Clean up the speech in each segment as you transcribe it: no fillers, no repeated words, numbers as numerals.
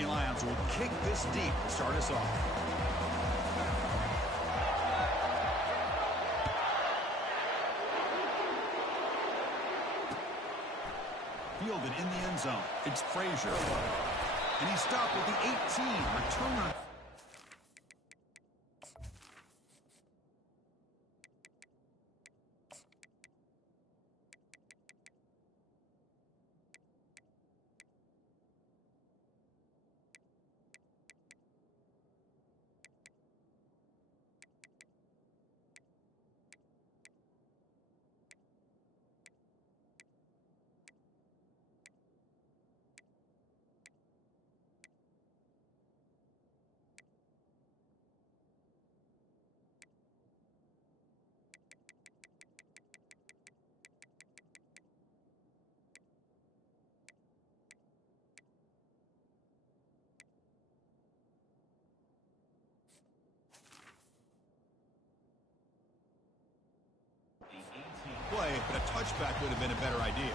Nittany Lions will kick this deep to start us off. Fielded in the end zone. It's Frazier. And he stopped with the 18. Returner. Play, but a touchback would have been a better idea.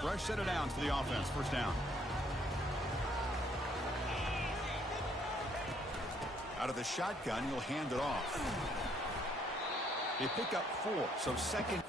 Fresh set of downs for the offense. First down. Out of the shotgun, he'll hand it off. They pick up 4, so second.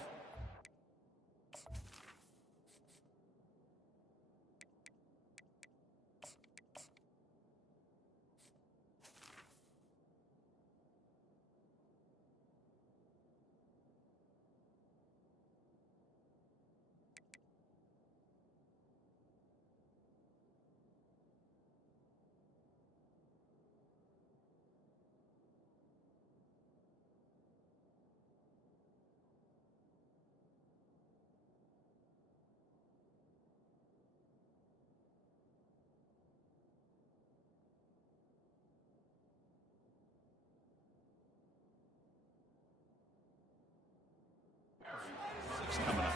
Coming up.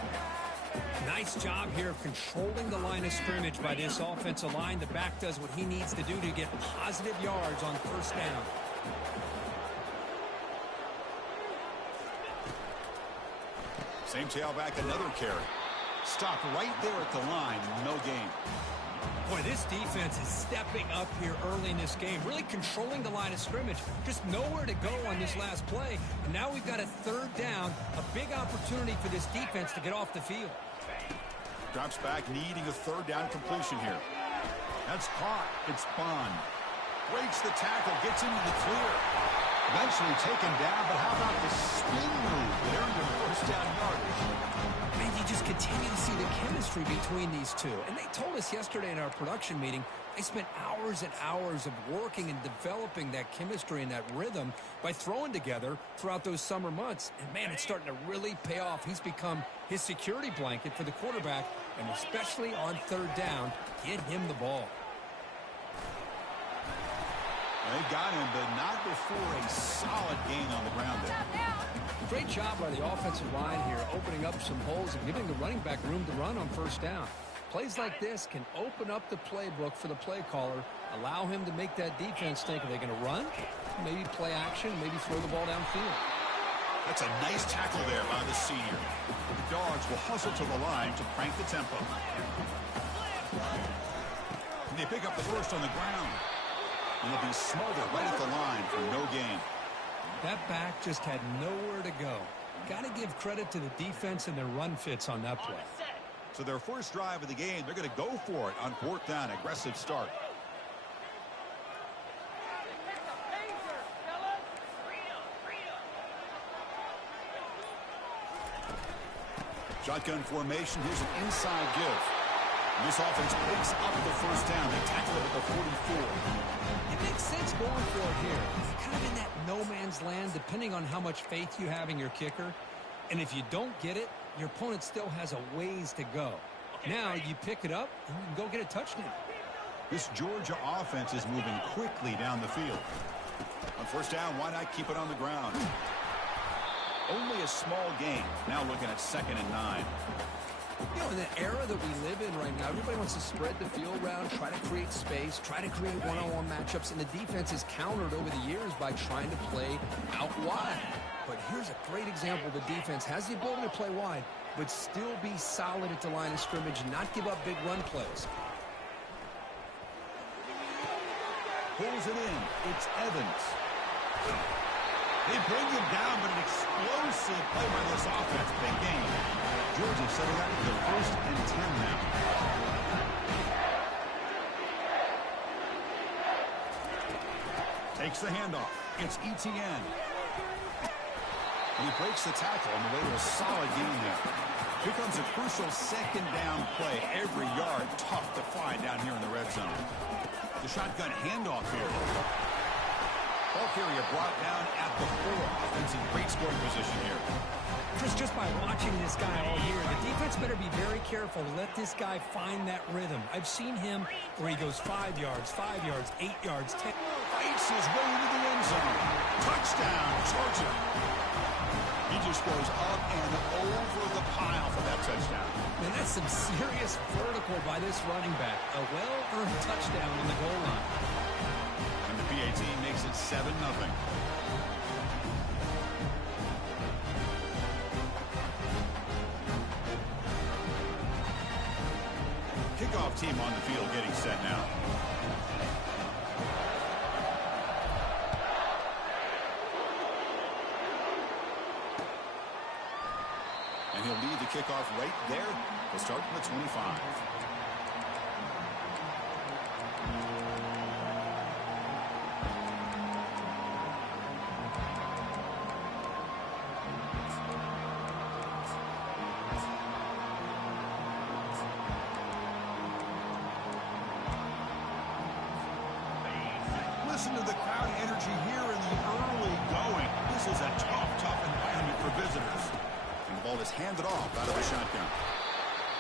Nice job here of controlling the line of scrimmage by this offensive line. The back does what he needs to do to get positive yards on first down. Same tailback, another carry. Stop right there at the line, no gain. Boy, this defense is stepping up here early in this game, really controlling the line of scrimmage. Just nowhere to go on this last play. And now we've got a third down, a big opportunity for this defense to get off the field. Drops back, needing a third down completion here. That's caught. It's Bond. Breaks the tackle, gets into the clear. Eventually taken down, but how about the spin move there into first down yardage? Man, you just continue to see the chemistry between these two. And they told us yesterday in our production meeting, they spent hours and hours of working and developing that chemistry and that rhythm by throwing together throughout those summer months. And, man, it's starting to really pay off. He's become his security blanket for the quarterback, and especially on third down, get him the ball. They got him, but not before a solid gain on the ground there. Great job by the offensive line here, opening up some holes and giving the running back room to run on first down. Plays like this can open up the playbook for the play caller, allow him to make that defense think, are they going to run? Maybe play action, maybe throw the ball downfield. That's a nice tackle there by the senior. The Dogs will hustle to the line to crank the tempo. And they pick up the first on the ground. And they'll be smothered right at the line for no gain. That back just had nowhere to go. Got to give credit to the defense and their run fits on that play. So their first drive of the game, they're going to go for it on fourth down. Aggressive start. Shotgun formation. Here's an inside give. And this offense picks up the first down. They tackle it at the 44. It makes sense going for it here. It's kind of in that no man's land, depending on how much faith you have in your kicker. And if you don't get it, your opponent still has a ways to go. Now you pick it up and you can go get a touchdown. This Georgia offense is moving quickly down the field. On first down, why not keep it on the ground? Only a small gain. Now looking at 2nd and 9. You know, in the era that we live in right now, everybody wants to spread the field around, try to create space, try to create one-on-one matchups, and the defense is countered over the years by trying to play out wide. But here's a great example. The defense has the ability to play wide, but still be solid at the line of scrimmage and not give up big run plays. Pulls it in. It's Evans. They bring him down, but an explosive play by this offense. Big game. Georgia setting up for the 1st and 10 now. Takes the handoff. It's Etienne. And he breaks the tackle on the way to a solid gain there. Here comes a crucial 2nd down play. Every yard tough to find down here in the red zone. The shotgun handoff here. Ball carrier brought down at the 4. Offense in great scoring position here. Chris, just by watching this guy all year, the defense better be very careful to let this guy find that rhythm. I've seen him where he goes 5 yards, 8 yards, 10. Fights his way into the end zone. Touchdown, Georgia. He just goes up and over the pile for that touchdown. Man, that's some serious vertical by this running back. A well-earned touchdown on the goal line. And the PAT makes it 7-0. Kickoff team on the field getting set now. And he'll lead the kickoff right there. We'll start from the 25. Listen to the crowd energy here in the early going. This is a tough environment for visitors. And the ball is handed off out of the shotgun.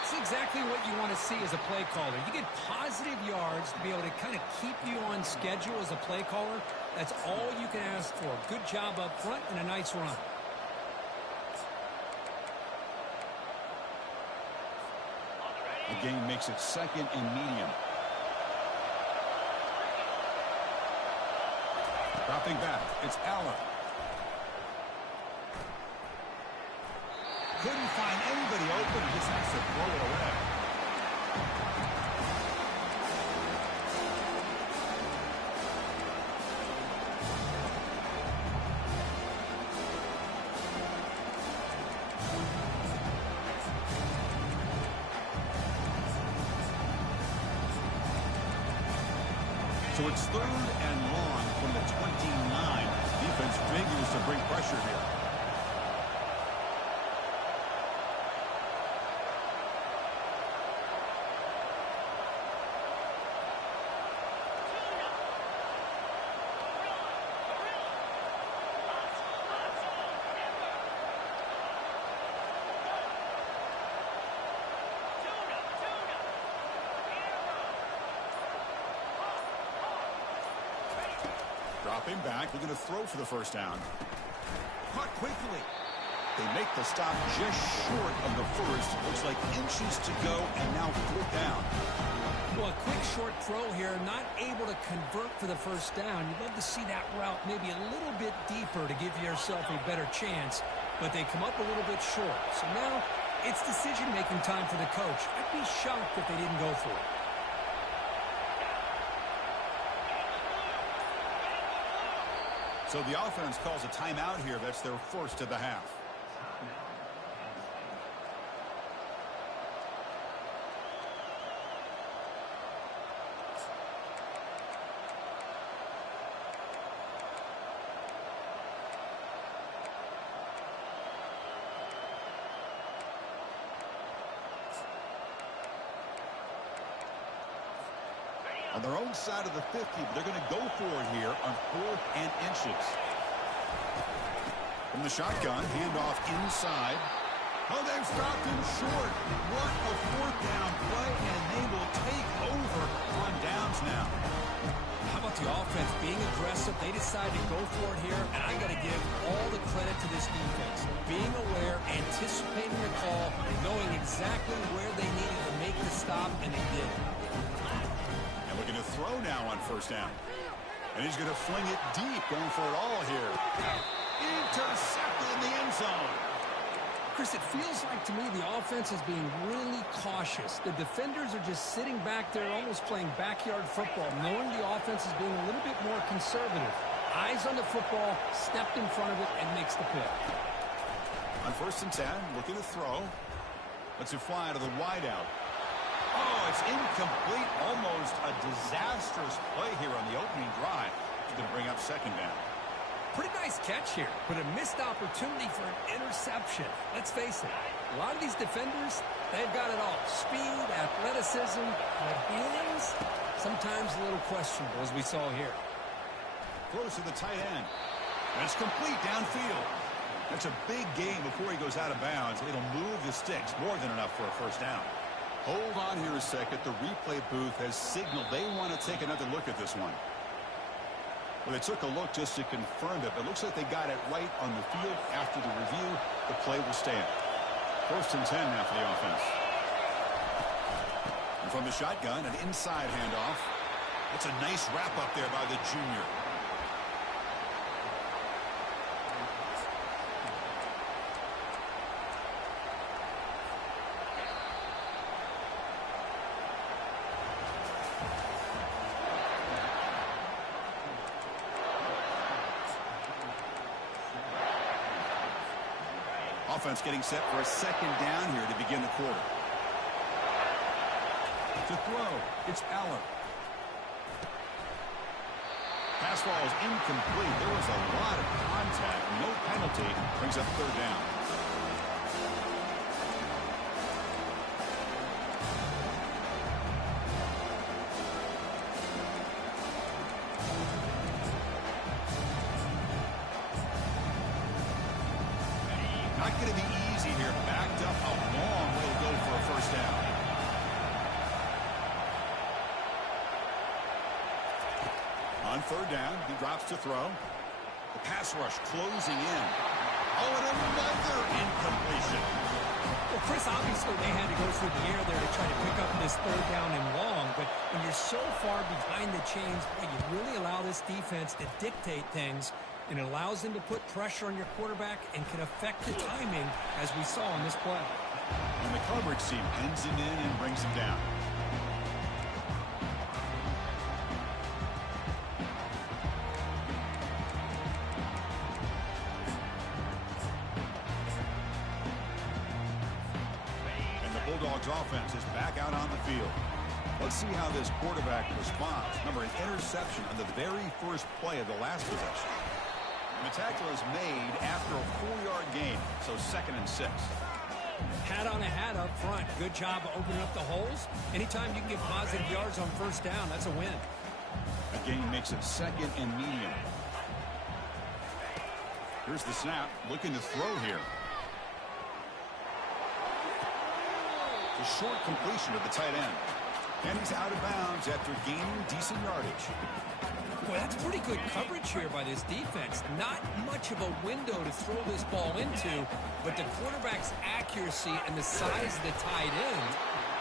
It's exactly what you want to see as a play caller. You get positive yards to be able to kind of keep you on schedule as a play caller. That's all you can ask for. Good job up front and a nice run. The game makes it 2nd and medium. Dropping back, it's Allen. Couldn't find anybody open, just has to throw it away. So it's 3rd and long from the 29. Defense figures to bring pressure here. Dropping back, they're going to throw for the 1st down. Caught quickly. They make the stop just short of the 1st. Looks like inches to go, and now 4th down. Well, a quick short throw here, not able to convert for the 1st down. You'd love to see that route maybe a little bit deeper to give yourself a better chance, but they come up a little bit short. So now it's decision-making time for the coach. I'd be shocked if they didn't go for it. So the offense calls a timeout here. That's their 1st of the half. On their own side of the 50, but they're going to go for it here on 4th and inches. From the shotgun, handoff inside. Oh, they've stopped him short. What a 4th down play, and they will take over on downs now. How about the offense being aggressive? They decided to go for it here, and I got to give all the credit to this defense. Being aware, anticipating the call, knowing exactly where they needed to make the stop, and they did. Looking to throw now on 1st down. And he's going to fling it deep, going for it all here. Intercepted in the end zone. Chris, it feels like to me the offense is being really cautious. The defenders are just sitting back there almost playing backyard football, knowing the offense is being a little bit more conservative. Eyes on the football, stepped in front of it, and makes the play. On 1st and 10, looking to throw. Lets it fly to the wideout. Oh, it's incomplete. Almost a disastrous play here on the opening drive. It's going to bring up 2nd down. Pretty nice catch here, but a missed opportunity for an interception. Let's face it, a lot of these defenders, they've got it all. Speed, athleticism, but hands, sometimes a little questionable, as we saw here. Close to the tight end. And it's complete downfield. That's a big gain before he goes out of bounds. It'll move the sticks, more than enough for a 1st down. Hold on here a second. The replay booth has signaled they want to take another look at this one. Well, they took a look just to confirm it, but it looks like they got it right on the field. After the review, the play will stand. 1st and 10 now for the offense. And from the shotgun, an inside handoff. That's a nice wrap up there by the junior. Offense getting set for a 2nd down here to begin the quarter. To throw, it's Aller. Pass ball is incomplete. There was a lot of contact. No penalty. Brings up 3rd down. Not going to be easy here. Backed up a long way to go for a 1st down. On 3rd down, he drops to throw. The pass rush closing in. Oh, and another incompletion. Well, Chris, obviously they had to go through the air there to try to pick up this 3rd down and long, but when you're so far behind the chains, boy, you really allow this defense to dictate things. And it allows them to put pressure on your quarterback and can affect the timing, as we saw in this play. And the coverage team pins him in and brings him down. And the Bulldogs offense is back out on the field. Let's see how this quarterback responds. Remember, an interception on the very first play of the last possession. The tackle is made after a 4-yard gain, so 2nd and 6. Hat on a hat up front. Good job of opening up the holes. Anytime you can get positive yards on 1st down, that's a win. A gain makes it 2nd and medium. Here's the snap. Looking to throw here. A short completion of the tight end. And he's out of bounds after gaining decent yardage. Boy, that's pretty good coverage here by this defense. Not much of a window to throw this ball into, but the quarterback's accuracy and the size of the tight end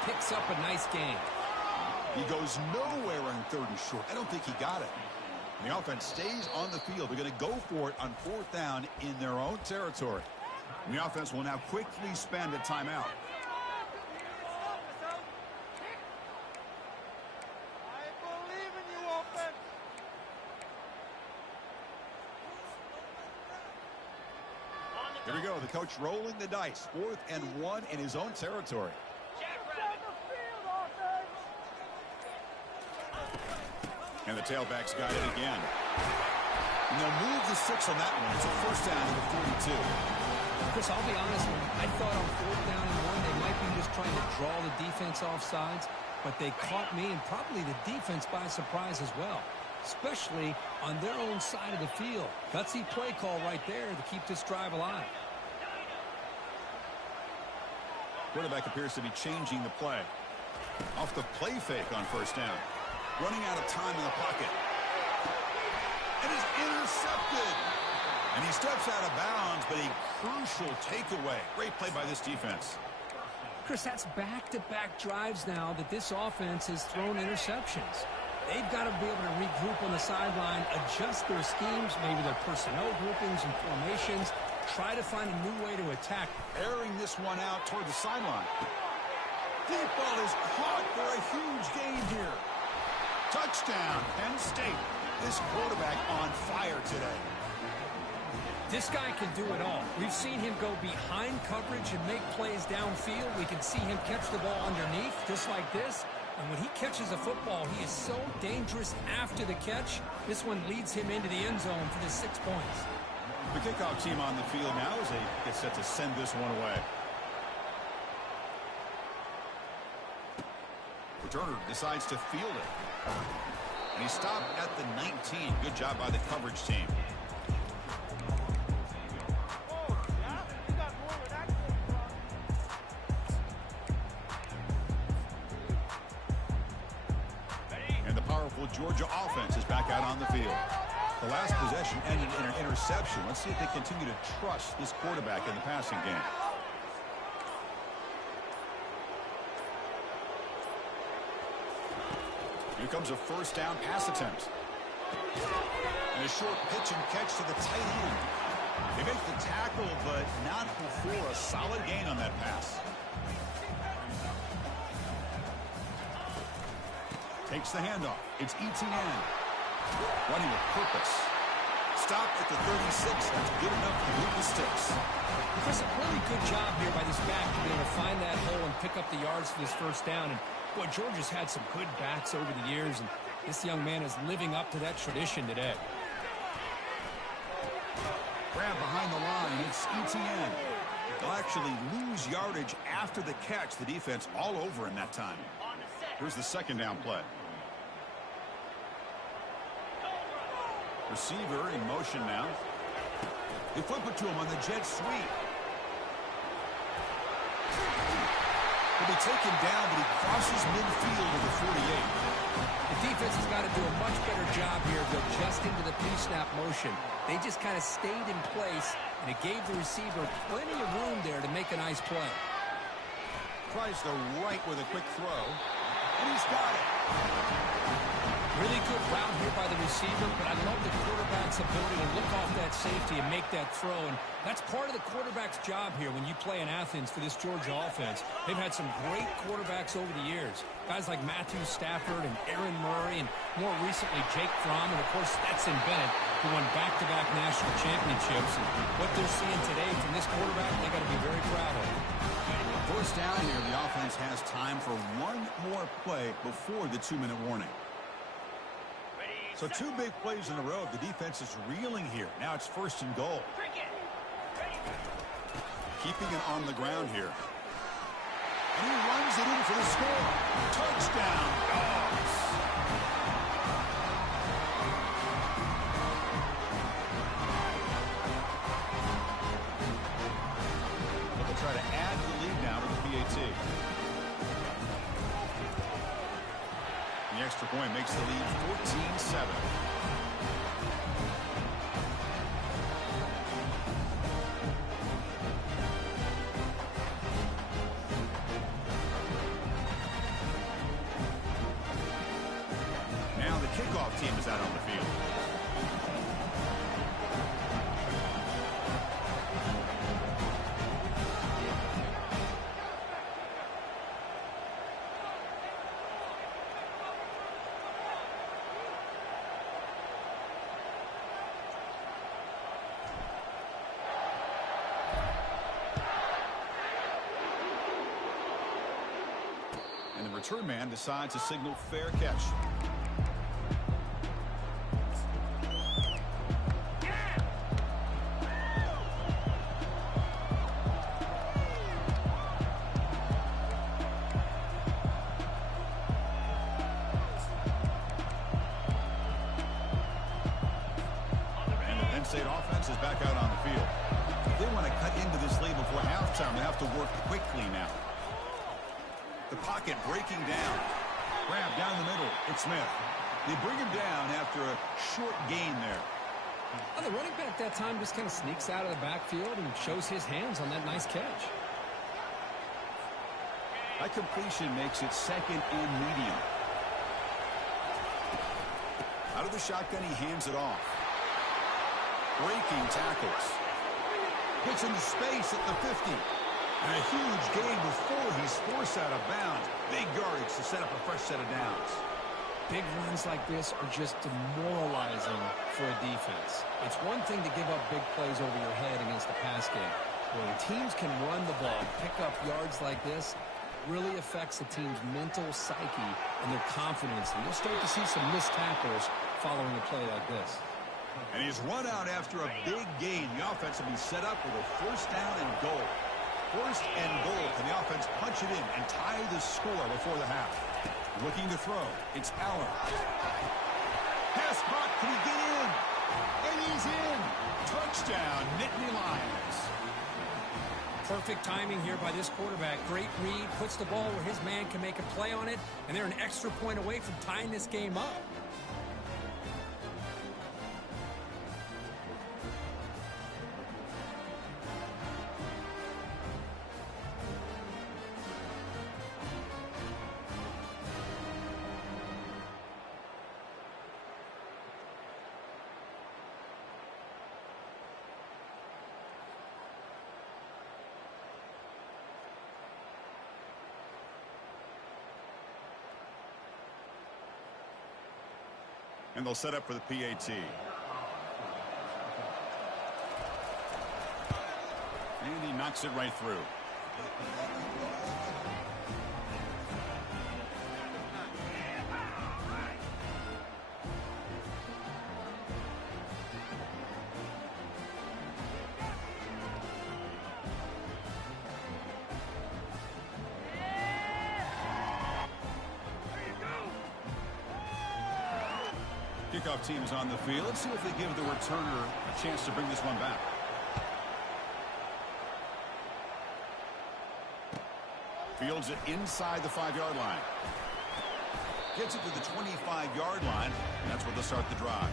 picks up a nice gain. He goes nowhere on 3rd and short. I don't think he got it. And the offense stays on the field. They're going to go for it on 4th down in their own territory. And the offense will now quickly spend a timeout. Here we go. The coach rolling the dice. 4th and 1 in his own territory. And the tailbacks got it again. And they'll move the 6 on that one. It's a 1st down to the 42. Chris, I'll be honest, I thought on 4th down and 1 they might be just trying to draw the defense off sides, but they caught me and probably the defense by surprise as well, especially on their own side of the field. Gutsy play call right there to keep this drive alive. Quarterback appears to be changing the play. Off the play fake on 1st down. Running out of time in the pocket. And is intercepted. And he steps out of bounds, but a crucial takeaway. Great play by this defense. Chris, that's back-to-back drives now that this offense has thrown interceptions. They've got to be able to regroup on the sideline, adjust their schemes, maybe their personnel groupings and formations, try to find a new way to attack. Airing this one out toward the sideline. Deep ball is caught for a huge gain here. Touchdown, Penn State. This quarterback on fire today. This guy can do it all. We've seen him go behind coverage and make plays downfield. We can see him catch the ball underneath, just like this. And when he catches a football, he is so dangerous after the catch. This one leads him into the end zone for the 6 points. The kickoff team on the field now as they get set to send this one away. Returner decides to field it. And he stopped at the 19. Good job by the coverage team. And the powerful Georgia offense is back out on the field. The last possession ended in an interception. Let's see if they continue to trust this quarterback in the passing game. Here comes a first down pass attempt. And a short pitch and catch to the tight end. They make the tackle, but not before a solid gain on that pass. Takes the handoff. It's Etienne. Running with purpose. Stopped at the 36. That's good enough to move the sticks. That's a really good job here by this back to be able to find that hole and pick up the yards for this first down. And boy, Georgia's had some good backs over the years, and this young man is living up to that tradition today. Grab behind the line. It's Etienne. They'll actually lose yardage after the catch. The defense all over him that time. Here's the second down play. Receiver in motion now. They flip it to him on the jet sweep. He'll be taken down, but he crosses midfield to the 48. The defense has got to do a much better job here of adjusting to the pre-snap motion. They just kind of stayed in place, and it gave the receiver plenty of room there to make a nice play. Tries the right with a quick throw, and he's got it. Really good route here by the receiver, but I love the quarterback's ability to look off that safety and make that throw. And that's part of the quarterback's job here when you play in Athens for this Georgia offense. They've had some great quarterbacks over the years. Guys like Matthew Stafford and Aaron Murray, and more recently Jake Fromm, and of course Stetson Bennett, who won back-to-back national championships. And what they're seeing today from this quarterback, they got to be very proud of. First down here, the offense has time for one more play before the 2-minute warning. So 2 big plays in a row. The defense is reeling here. Now it's first and goal. Keeping it on the ground here. And he runs it in for the score. Touchdown, Dogs. They'll try to add to the lead now with the PAT. The extra point makes the lead 14-7. Now the kickoff team is out on the field. And the return man decides to signal fair catch. And the Penn State offense is back out on the field. If they want to cut into this lead before halftime, they have to work quickly now. The pocket breaking down. Grab down the middle. It's Smith. They bring him down after a short gain there. Well, the running back that time just kind of sneaks out of the backfield and shows his hands on that nice catch. That completion makes it second and medium. Out of the shotgun, he hands it off. Breaking tackles. Gets into space at the 50. And a huge gain before he's forced out of bounds. Big yardage to set up a fresh set of downs. Big runs like this are just demoralizing for a defense. It's one thing to give up big plays over your head against the pass game. When teams can run the ball, pick up yards like this, really affects a team's mental psyche and their confidence. And you'll start to see some missed tackles following a play like this. And he's run out after a big gain. The offense will be set up with a first down and goal. First and goal. Can the offense punch it in and tie the score before the half? Looking to throw. It's Allen. Pass caught. Can he get in? And he's in. Touchdown, Nittany Lions. Perfect timing here by this quarterback. Great read. Puts the ball where his man can make a play on it. And they're an extra point away from tying this game up. And they'll set up for the PAT. And he knocks it right through. Kickoff team is on the field. Let's see if they give the returner a chance to bring this one back. Fields it inside the 5-yard line. Gets it to the 25-yard line. And that's where they'll start the drive.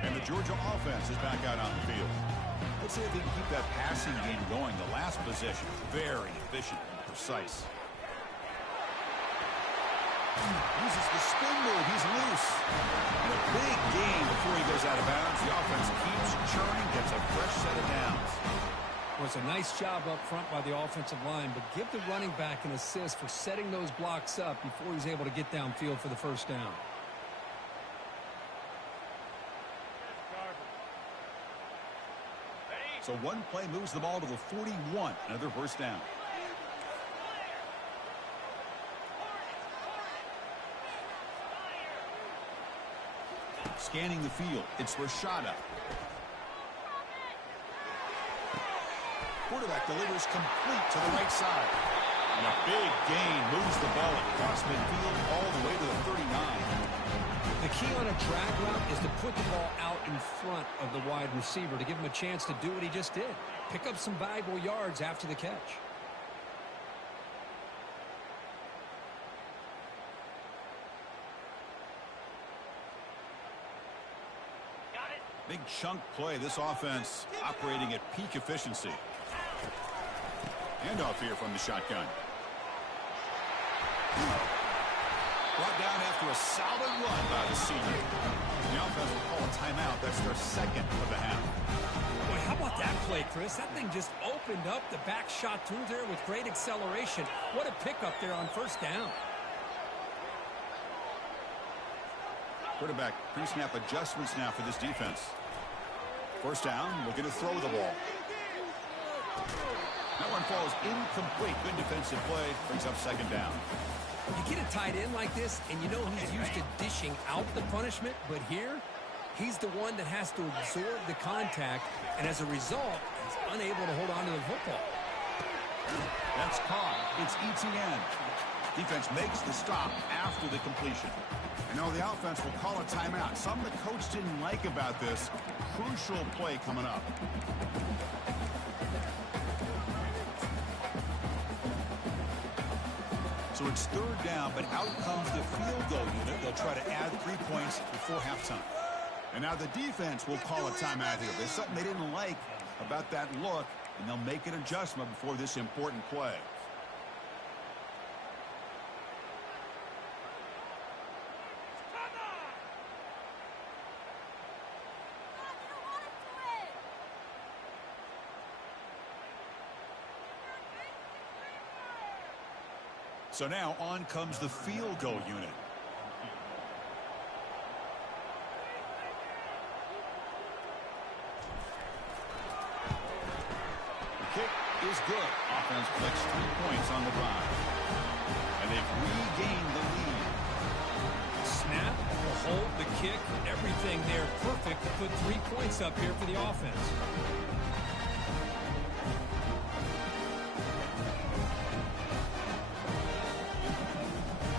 And the Georgia offense is back out on the field. Let's see if they can keep that passing game going. The last possession, very efficient and precise. Uses the spin move. He's loose. And a big gain before he goes out of bounds. The offense keeps churning, gets a fresh set of downs. Well, it's a nice job up front by the offensive line, but give the running back an assist for setting those blocks up before he's able to get downfield for the first down. So one play moves the ball to the 41. Another first down. Scanning the field. It's Rashada. Quarterback delivers complete to the right side. And a big gain moves the ball across midfield all the way to the 39. The key on a drag route is to put the ball out in front of the wide receiver to give him a chance to do what he just did. Pick up some valuable yards after the catch. Big chunk play. This offense operating at peak efficiency. Handoff here from the shotgun. Brought down after a solid run by the senior. The offense will call a timeout. That's their second of the half. Boy, how about that play, Chris? That thing just opened up the back shot through there with great acceleration. What a pickup there on first down. Quarterback pre-snap adjustments now for this defense. First down, looking to throw the ball. That one falls incomplete. Good defensive play. Brings up second down. You get a tight end like this, and you know he's used to dishing out the punishment, but here, he's the one that has to absorb the contact, and as a result, he's unable to hold on to the football. That's caught. It's ETN. Defense makes the stop after the completion. And now the offense will call a timeout. Something the coach didn't like about this. Crucial play coming up. So it's third down, but out comes the field goal unit. They'll try to add 3 points before halftime. And now the defense will call a timeout here. There's something they didn't like about that look, and they'll make an adjustment before this important play. So now on comes the field goal unit. The kick is good. Offense collects 3 points on the drive. And they've regained the lead. Snap, the hold, the kick, everything there perfect to put 3 points up here for the offense.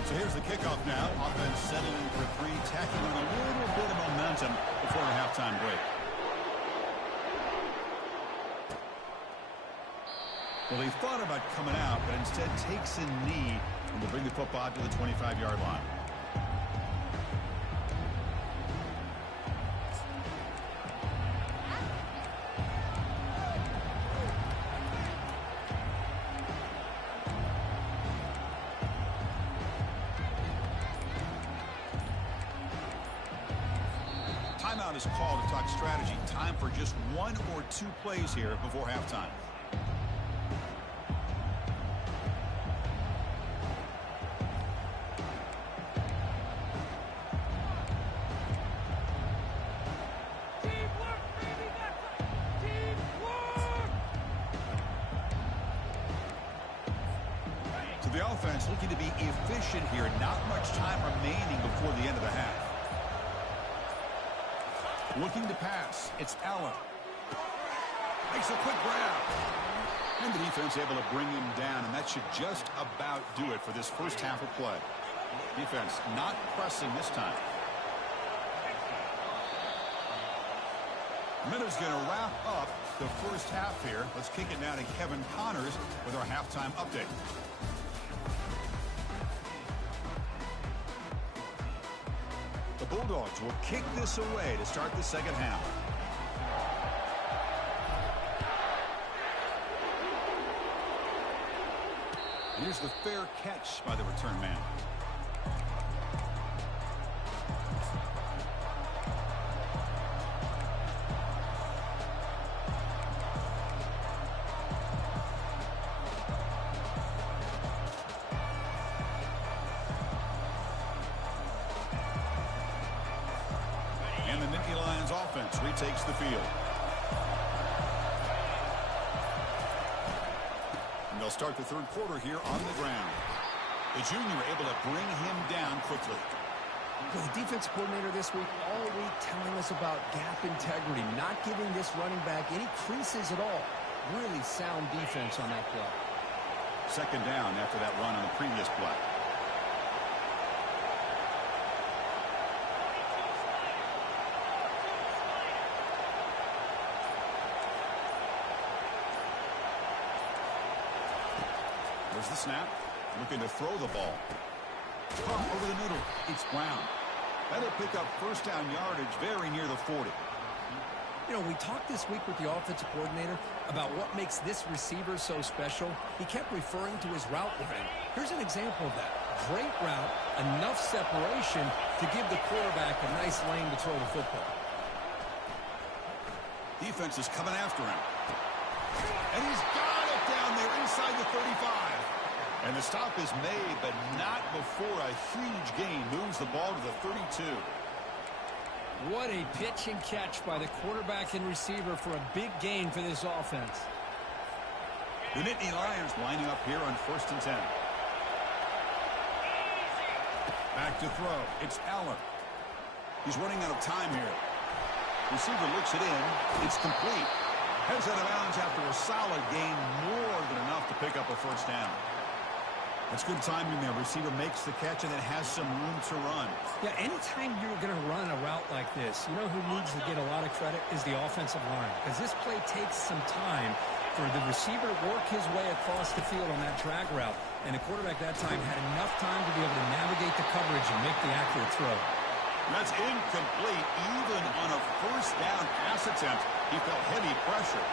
So here's the kickoff now. Offense settling for 3, tacking on a little bit of momentum before a halftime break. Well, they thought about coming out, but instead takes a knee and will bring the football to the 25-yard line. Timeout is called to talk strategy. Time for just 1 or 2 plays here before halftime. So the offense looking to be efficient here. Not much time remaining before the end of the half. Looking to pass. It's Allen. Makes a quick grab. And the defense able to bring him down, and that should just about do it for this first half of play. Defense not pressing this time. Minute's going to wrap up the first half here. Let's kick it now to Kevin Connors with our halftime update. The Bulldogs will kick this away to start the second half. Here's the fair catch by the return man. And the Nittany Lions offense retakes the field. They'll start the third quarter here on the ground. The junior able to bring him down quickly. The defense coordinator this week all week telling us about gap integrity, not giving this running back any creases at all. Really sound defense on that play. Second down after that run on the previous play. There's the snap. Looking to throw the ball. Over the middle. It's Brown. That'll pick up first down yardage very near the 40. You know, we talked this week with the offensive coordinator about what makes this receiver so special. He kept referring to his route running. Here's an example of that. Great route, enough separation to give the quarterback a nice lane to throw the football. Defense is coming after him. And he's got it down there inside the 35. And the stop is made, but not before a huge gain moves the ball to the 32. What a pitch and catch by the quarterback and receiver for a big gain for this offense. The Nittany Lions lining up here on 1st and 10. Back to throw. It's Allen. He's running out of time here. Receiver looks it in. It's complete. Heads out of bounds after a solid gain, more than enough to pick up a first down. That's good timing there. Receiver makes the catch and it has some room to run. Yeah, anytime you're going to run a route like this, you know who needs to get a lot of credit is the offensive line. Because this play takes some time for the receiver to work his way across the field on that drag route. And the quarterback that time had enough time to be able to navigate the coverage and make the accurate throw. That's incomplete. Even on a first down pass attempt, he felt heavy pressure.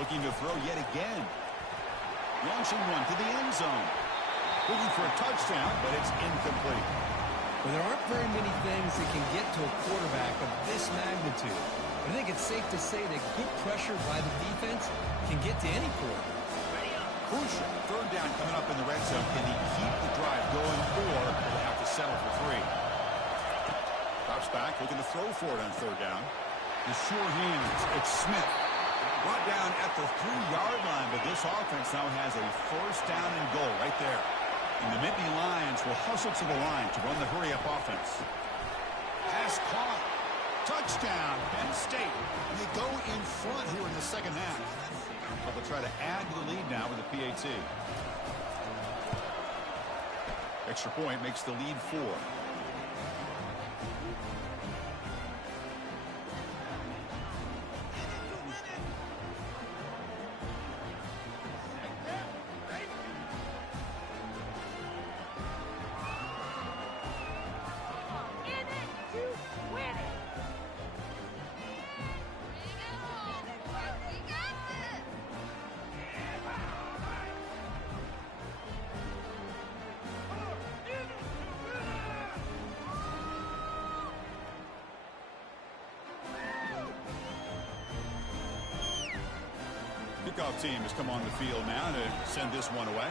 Looking to throw yet again. Launching one to the end zone. Looking for a touchdown, but it's incomplete. Well, there aren't very many things that can get to a quarterback of this magnitude. But I think it's safe to say that good pressure by the defense can get to any quarterback. Crucial. Third down coming up in the red zone. Can he keep the drive going, or will have to settle for 3? Drops back, looking to throw for it on third down. The sure hands. It's Smith. Brought down at the 3-yard line, but this offense now has a first down and goal right there. And the Nittany Lions will hustle to the line to run the hurry-up offense. Pass caught. Touchdown, Penn State. And they go in front here in the second half. But they'll try to add to the lead now with a PAT. Extra point makes the lead 4. Kickoff team has come on the field now to send this one away.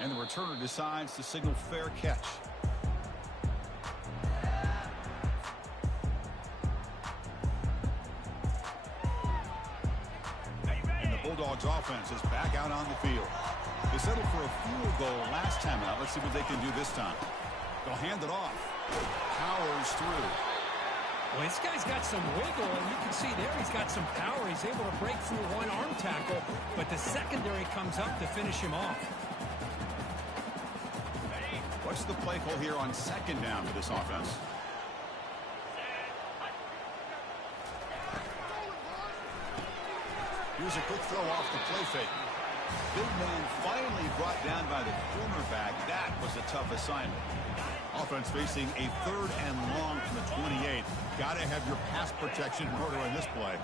And the returner decides to signal fair catch. And the Bulldogs offense is back out on the field. They settled for a field goal last time out. Let's see what they can do this time. They'll hand it off. Powers through. Well, this guy's got some wiggle, and you can see there he's got some power. He's able to break through one arm tackle, but the secondary comes up to finish him off. What's the play call here on second down for this offense? Here's a quick throw off the play fake. Big man finally brought down by the cornerback. That was a tough assignment. Offense facing a 3rd and long from the 28. Got to have your pass protection in order in this play.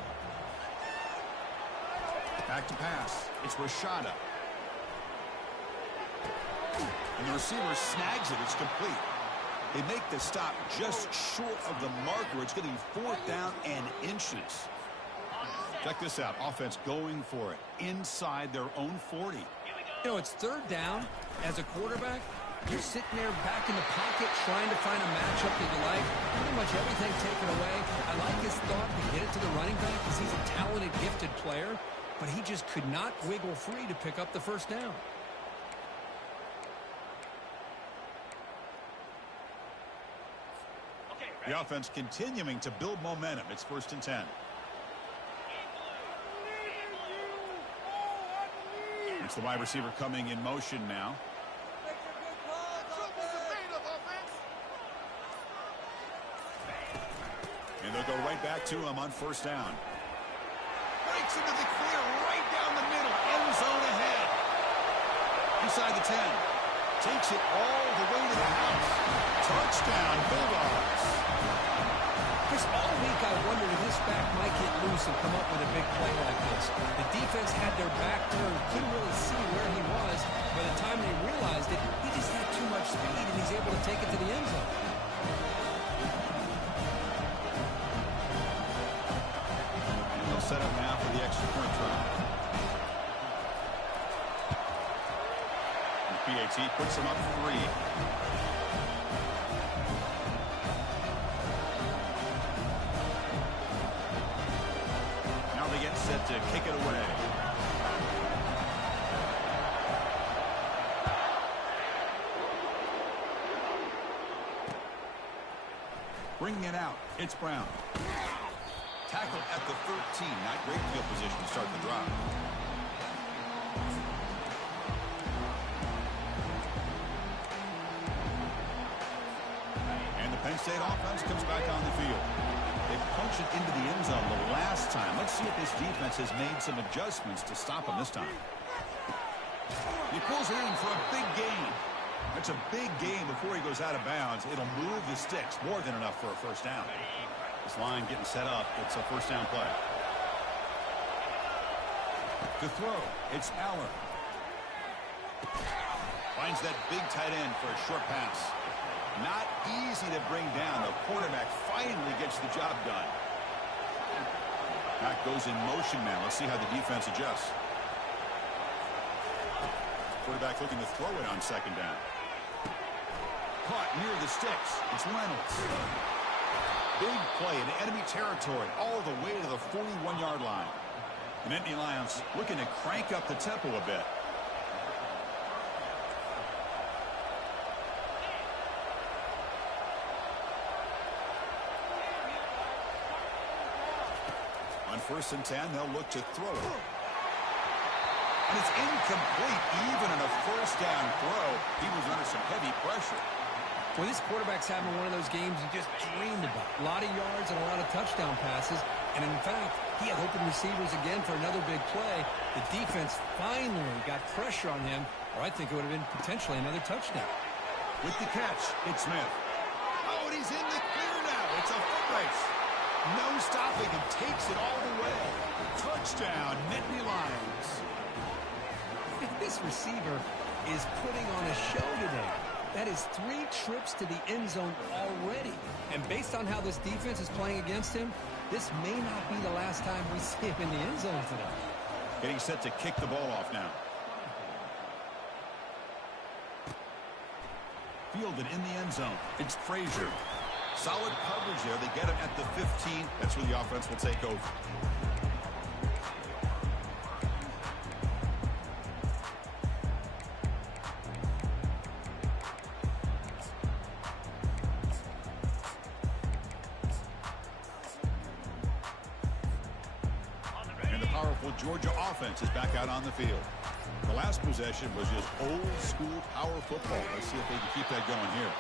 Back to pass. It's Rashada. And the receiver snags it. It's complete. They make the stop just short of the marker. It's going to be 4th down and inches. Check this out. Offense going for it inside their own 40. You know, it's 3rd down. As a quarterback, you're sitting there back in the pocket trying to find a matchup that you like. Pretty much everything taken away. I like his thought to get it to the running back because he's a talented, gifted player, but he just could not wiggle free to pick up the first down. The offense continuing to build momentum. It's 1st and 10. It's the wide receiver coming in motion now. And they'll go right back to him on 1st down. Breaks into the clear right down the middle. End zone ahead. Inside the 10. Takes it all the way to the house. Touchdown, Bulldogs. Chris, all week I wondered if this back might get loose and come up with a big play like this. The defense had their back turned, couldn't really see where he was. By the time they realized it, he just had too much speed, and he's able to take it to the end zone. And they'll set up now for the extra point try. And PAT puts them up 3. Set to kick it away. Bringing it out. It's Brown. Tackle at the 13. Not great field position to start the drive. And the Penn State offense comes back on the field. They punch it into the end zone the last time. Let's see if this defense has made some adjustments to stop him this time. He pulls it in for a big gain. It's a big game before he goes out of bounds. It'll move the sticks, more than enough for a first down. This line getting set up. It's a first down play. To throw, it's Aller. Finds that big tight end for a short pass. Not easy to bring down. The quarterback finally gets the job done. That goes in motion now. Let's see how the defense adjusts. Quarterback looking to throw it on second down. Caught near the sticks. It's Reynolds. Big play in enemy territory all the way to the 41-yard line. The Nittany Lions looking to crank up the tempo a bit. On 1st and 10, they'll look to throw it. And it's incomplete. Even in a first down throw, he was under some heavy pressure. Well, this quarterback's having one of those games you just dreamed about. A lot of yards and a lot of touchdown passes. And in fact, he had open receivers again for another big play. The defense finally got pressure on him, or I think it would have been potentially another touchdown. With the catch, it's Smith. Oh, and he's in the clear now. It's a foot race. No stopping and takes it all the way. Touchdown, Nittany Lions. This receiver is putting on a show today. That is 3 trips to the end zone already. And based on how this defense is playing against him, this may not be the last time we see him in the end zone today. Getting set to kick the ball off now. Fielded in the end zone. It's Frazier. Solid coverage there. They get him at the 15. That's where the offense will take over. Georgia offense is back out on the field. The last possession was just old-school power football. Let's see if they can keep that going here.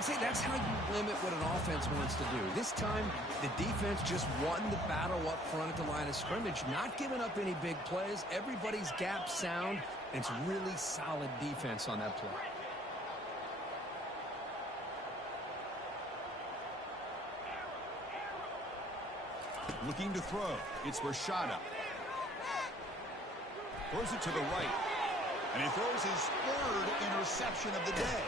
See, that's how you limit what an offense wants to do. This time, the defense just won the battle up front at the line of scrimmage, not giving up any big plays. Everybody's gap sound, and it's really solid defense on that play. Looking to throw. It's Rashada. Throws it to the right. And he throws his 3rd interception of the day.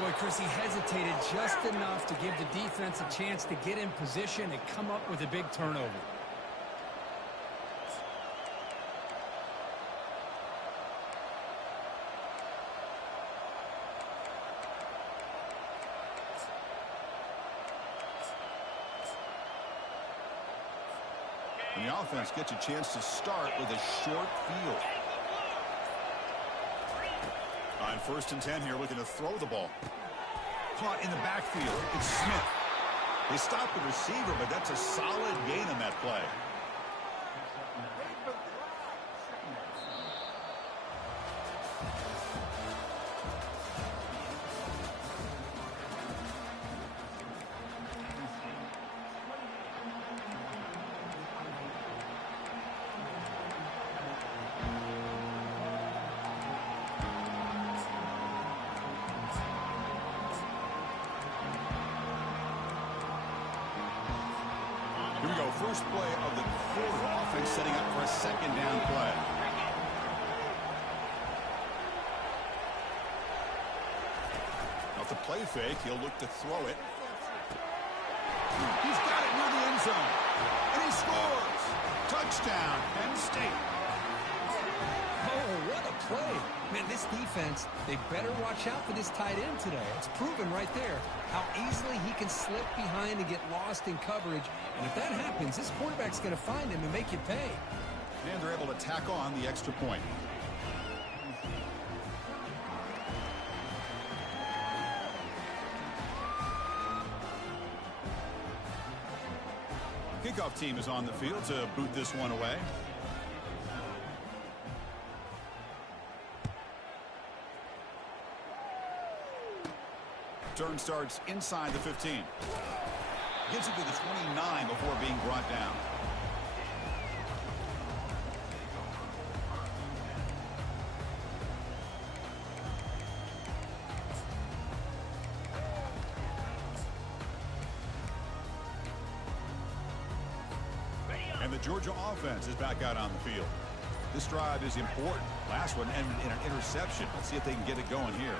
Boy, Chris, he hesitated just enough to give the defense a chance to get in position and come up with a big turnover. And the offense gets a chance to start with a short field. On 1st and 10 here, looking to throw the ball. Caught in the backfield. It's Smith. They stopped the receiver, but that's a solid gain on that play. Here we go, first play of the quarter. Offense setting up for a second down play. Off the play fake, he'll look to throw it. He's got it near the end zone. And he scores. Touchdown, Penn State. Oh, what a play. Man, this defense, they better watch out for this tight end today. It's proven right there how easily he can slip behind and get lost in coverage. And if that happens, this quarterback's going to find him and make you pay. And they're able to tack on the extra point. Kickoff team is on the field to boot this one away. Turn starts inside the 15. Gets it to the 29 before being brought down. Georgia offense is back out on the field. This drive is important. Last one ended in an interception. Let's see if they can get it going here.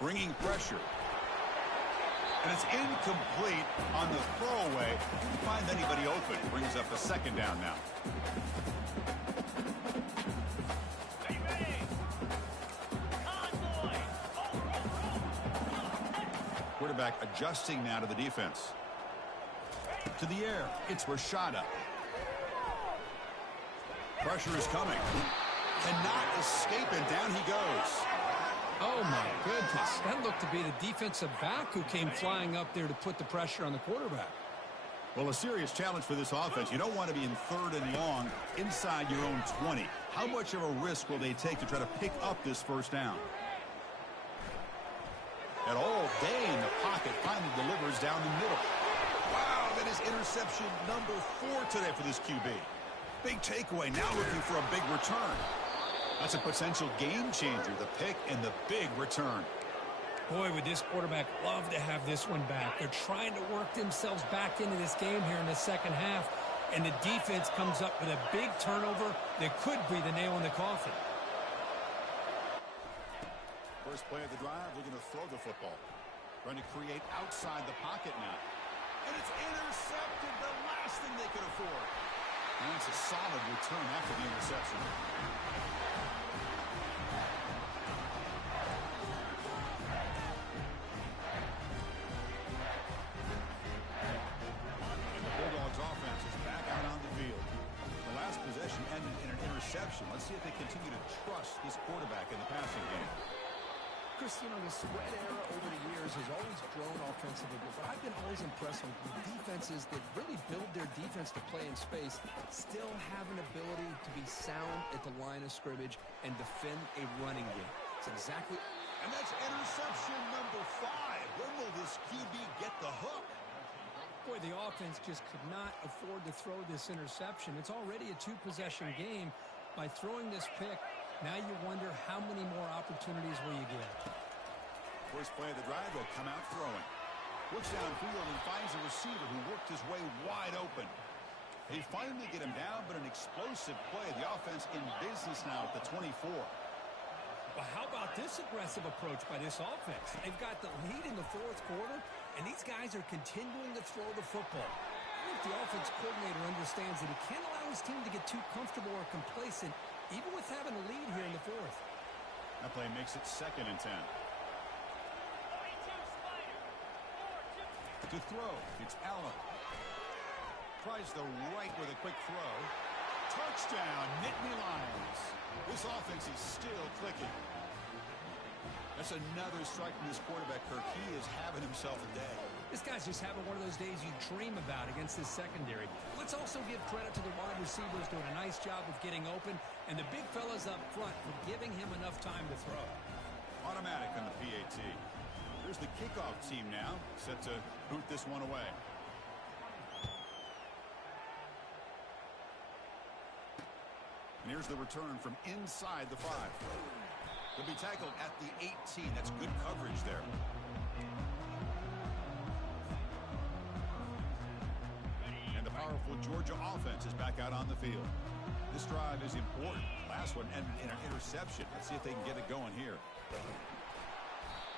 Bringing pressure. And it's incomplete on the throwaway. Didn't find anybody open. Brings up a second down now. Quarterback adjusting now to the defense. To the air. It's Rashada. Pressure is coming. Cannot escape, and down he goes. Oh, my goodness. That looked to be the defensive back who came flying up there to put the pressure on the quarterback. Well, a serious challenge for this offense. You don't want to be in 3rd and long inside your own 20. How much of a risk will they take to try to pick up this first down? And all day in the pocket, finally delivers down the middle. Wow, that is interception number 4 today for this QB. Big takeaway, now looking for a big return. That's a potential game changer, the pick and the big return. Boy, would this quarterback love to have this one back. They're trying to work themselves back into this game here in the second half, and the defense comes up with a big turnover that could be the nail in the coffin. First play of the drive, looking to throw the football. Trying to create outside the pocket now. And it's intercepted, the last thing they could afford. And that's a solid return after the interception. And the Bulldogs offense is back out on the field. The last possession ended in an interception. Let's see if they continue to trust this quarterback in the passing game. Chris, you know, the spread era over the years has always grown offensively, but I've been always impressed with defenses that really build their defense to play in space, still have an ability to be sound at the line of scrimmage and defend a running game. It's exactly... And that's interception number 5. When will this QB get the hook? Boy, the offense just could not afford to throw this interception. It's already a 2-possession game. By throwing this pick, now you wonder how many more opportunities will you get. First play of the drive, they'll come out throwing. Looks downfield and finds a receiver who worked his way wide open. They finally get him down, but an explosive play. The offense in business now at the 24. Well, how about this aggressive approach by this offense? They've got the lead in the 4th quarter, and these guys are continuing to throw the football. I think the offense coordinator understands that he can't allow his team to get too comfortable or complacent, even with having a lead here in the 4th. That play makes it 2nd and 10. To throw, it's Allen. Tries the right with a quick throw. Touchdown, Nittany Lions. This offense is still clicking. That's another strike from this quarterback, Kirk. He is having himself a day. This guy's just having one of those days you dream about against this secondary. Let's also give credit to the wide receivers doing a nice job of getting open, and the big fellas up front for giving him enough time to throw. Automatic on the PAT. Here's the kickoff team now, set to boot this one away. And here's the return from inside the 5. He'll be tackled at the 18. That's good coverage there. And the powerful Georgia offense is back out on the field. This drive is important. Last one ended in an interception. Let's see if they can get it going here.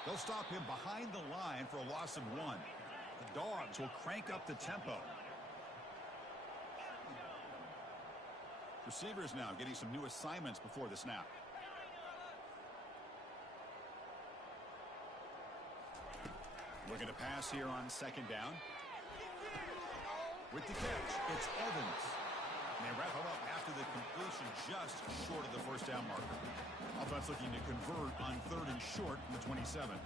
They'll stop him behind the line for a loss of 1. The Dogs will crank up the tempo. Receivers now getting some new assignments before the snap. Looking to pass here on 2nd down. With the catch, it's Evans. And they wrap him up after the completion just short of the first down marker. Offense looking to convert on 3rd and short from the 27.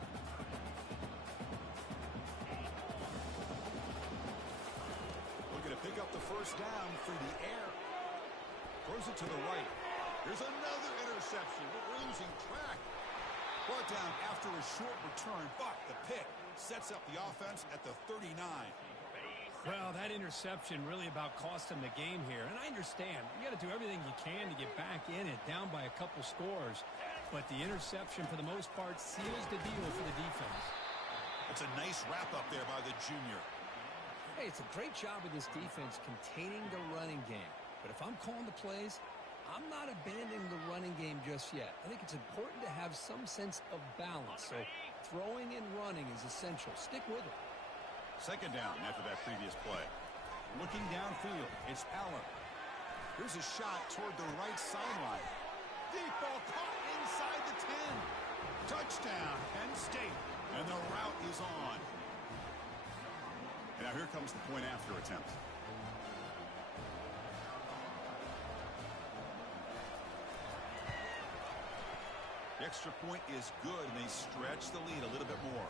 Looking to pick up the first down through the air. Throws it to the right. Here's another interception. We're losing track. Brought down after a short return, but the pick sets up the offense at the 39. Well, that interception really about cost them the game here. And I understand. You got to do everything you can to get back in it, down by a couple scores. But the interception, for the most part, seals the deal for the defense. It's a nice wrap-up there by the junior. Hey, it's a great job of this defense containing the running game. But if I'm calling the plays, I'm not abandoning the running game just yet. I think it's important to have some sense of balance. So throwing and running is essential. Stick with it. Second down after that previous play. Looking downfield, it's Allen. Here's a shot toward the right sideline. Deep ball caught inside the 10. Touchdown, Penn State. And the route is on. And now here comes the point after attempt. The extra point is good, and they stretch the lead a little bit more.